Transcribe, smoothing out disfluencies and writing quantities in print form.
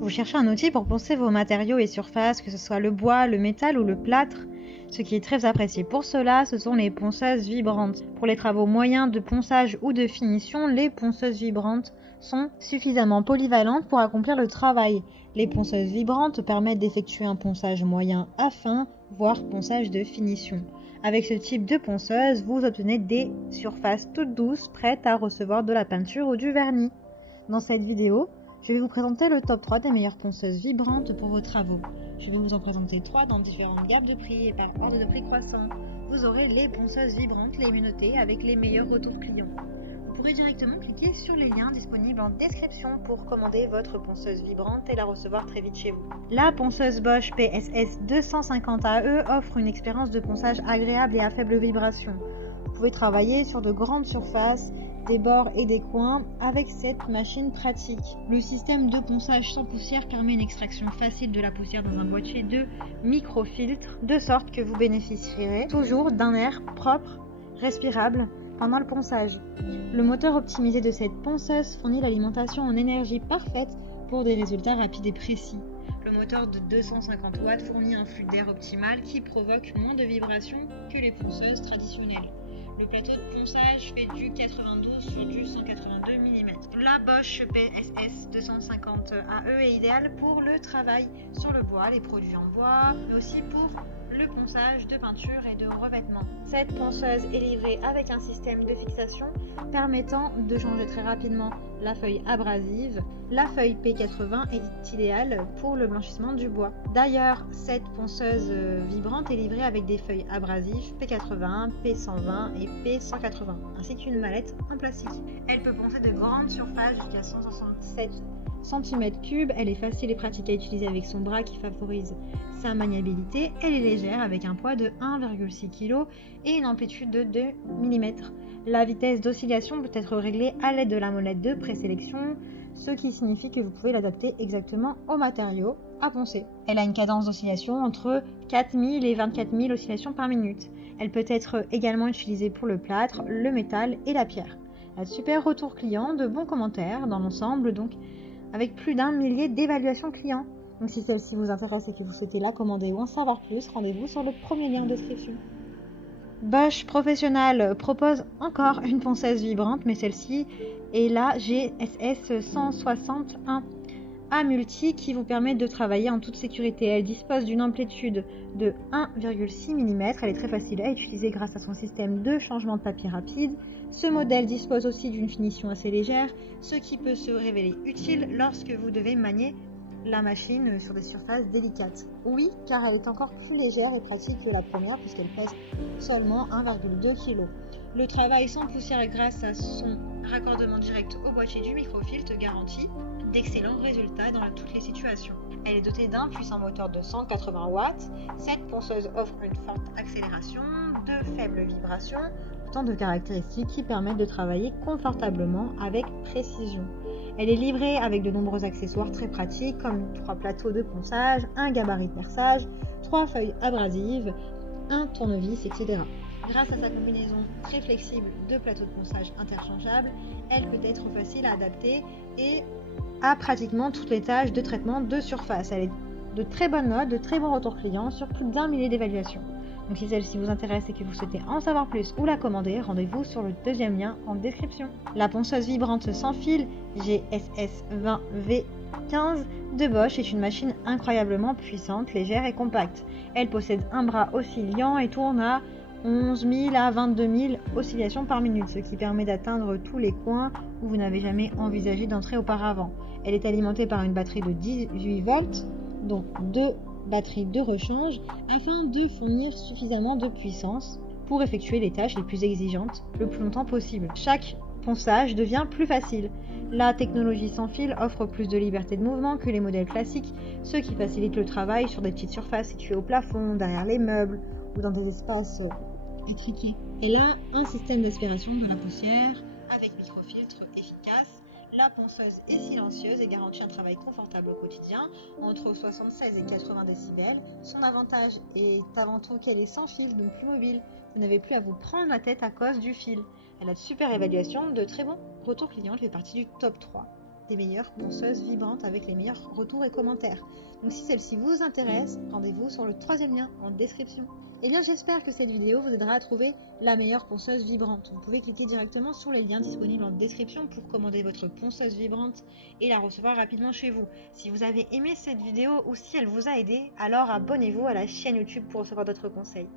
Vous cherchez un outil pour poncer vos matériaux et surfaces, que ce soit le bois, le métal ou le plâtre, ce qui est très apprécié. Pour cela, ce sont les ponceuses vibrantes. Pour les travaux moyens de ponçage ou de finition, les ponceuses vibrantes sont suffisamment polyvalentes pour accomplir le travail. Les ponceuses vibrantes permettent d'effectuer un ponçage moyen à fin, voire ponçage de finition. Avec ce type de ponceuse, vous obtenez des surfaces toutes douces, prêtes à recevoir de la peinture ou du vernis. Dans cette vidéo, je vais vous présenter le top 3 des meilleures ponceuses vibrantes pour vos travaux. Je vais vous en présenter 3 dans différentes gammes de prix et par ordre de prix croissant. Vous aurez les ponceuses vibrantes, les menottées avec les meilleurs retours clients. Vous pourrez directement cliquer sur les liens disponibles en description pour commander votre ponceuse vibrante et la recevoir très vite chez vous. La ponceuse Bosch PSS 250 AE offre une expérience de ponçage agréable et à faible vibration. Vous pouvez travailler sur de grandes surfaces, des bords et des coins avec cette machine pratique. Le système de ponçage sans poussière permet une extraction facile de la poussière dans un boîtier de microfiltre, de sorte que vous bénéficierez toujours d'un air propre, respirable pendant le ponçage. Le moteur optimisé de cette ponceuse fournit l'alimentation en énergie parfaite pour des résultats rapides et précis. Le moteur de 250 watts fournit un flux d'air optimal qui provoque moins de vibrations que les ponceuses traditionnelles. Le plateau de ponçage fait du 92 sur du 182 mm. La Bosch PSS 250 AE est idéale pour le travail sur le bois, les produits en bois, mais aussi pour le ponçage de peinture et de revêtement. Cette ponceuse est livrée avec un système de fixation permettant de changer très rapidement la feuille abrasive. La feuille P80 est idéale pour le blanchissement du bois. D'ailleurs, cette ponceuse vibrante est livrée avec des feuilles abrasives P80, P120 et P180, ainsi qu'une mallette en plastique. Elle peut poncer de grandes surfaces jusqu'à 167 cm3. Elle est facile et pratique à utiliser avec son bras qui favorise sa maniabilité. Elle est légère avec un poids de 1,6 kg et une amplitude de 2 mm. La vitesse d'oscillation peut être réglée à l'aide de la molette de présélection, ce qui signifie que vous pouvez l'adapter exactement au matériau à poncer. Elle a une cadence d'oscillation entre 4000 et 24 000 oscillations par minute. Elle peut être également utilisée pour le plâtre, le métal et la pierre. Elle a de super retours clients, de bons commentaires dans l'ensemble, donc avec plus d'1 millier d'évaluations clients. Donc si celle-ci vous intéresse et que vous souhaitez la commander ou en savoir plus, rendez-vous sur le premier lien en description. Bosch Professional propose encore une ponceuse vibrante, mais celle-ci est la GSS 161 A Multi qui vous permet de travailler en toute sécurité. Elle dispose d'une amplitude de 1,6 mm. Elle est très facile à utiliser grâce à son système de changement de papier rapide. Ce modèle dispose aussi d'une finition assez légère, ce qui peut se révéler utile lorsque vous devez manier la machine sur des surfaces délicates. Oui, car elle est encore plus légère et pratique que la première puisqu'elle pèse seulement 1,2 kg. Le travail sans poussière grâce à son raccordement direct au boîtier du microfiltre garantit d'excellents résultats dans toutes les situations. Elle est dotée d'un puissant moteur de 180 watts. Cette ponceuse offre une forte accélération, de faibles vibrations, autant de caractéristiques qui permettent de travailler confortablement avec précision. Elle est livrée avec de nombreux accessoires très pratiques comme 3 plateaux de ponçage, un gabarit de perçage, 3 feuilles abrasives, un tournevis, etc. Grâce à sa combinaison très flexible de plateaux de ponçage interchangeables, elle peut être facile à adapter et à pratiquement toutes les tâches de traitement de surface. Elle est de très bonnes notes, de très bons retours clients sur plus d'1 millier d'évaluations. Donc si celle-ci vous intéresse et que vous souhaitez en savoir plus ou la commander, rendez-vous sur le deuxième lien en description. La ponceuse vibrante sans fil GSS 20V15 de Bosch est une machine incroyablement puissante, légère et compacte. Elle possède un bras oscillant et tourne à 11 000 à 22 000 oscillations par minute, ce qui permet d'atteindre tous les coins où vous n'avez jamais envisagé d'entrer auparavant. Elle est alimentée par une batterie de 18 volts, donc 2 batteries de rechange, afin de fournir suffisamment de puissance pour effectuer les tâches les plus exigeantes le plus longtemps possible. Chaque ponçage devient plus facile. La technologie sans fil offre plus de liberté de mouvement que les modèles classiques, ce qui facilite le travail sur des petites surfaces situées au plafond, derrière les meubles ou dans des espaces étriqués. Elle a un système d'aspiration de la poussière avec microfiltre efficace. La ponceuse est silencieuse et garantit un travail confortable au quotidien, entre 76 et 80 décibels. Son avantage est avant tout qu'elle est sans fil, donc plus mobile. Vous n'avez plus à vous prendre la tête à cause du fil. Elle a de super évaluations, de très bons retours clients, elle fait partie du top 3. des meilleures ponceuses vibrantes avec les meilleurs retours et commentaires. Donc si celle-ci vous intéresse, rendez-vous sur le 3e lien en description. Et bien j'espère que cette vidéo vous aidera à trouver la meilleure ponceuse vibrante. Vous pouvez cliquer directement sur les liens disponibles en description pour commander votre ponceuse vibrante et la recevoir rapidement chez vous. Si vous avez aimé cette vidéo ou si elle vous a aidé, alors abonnez-vous à la chaîne YouTube pour recevoir d'autres conseils.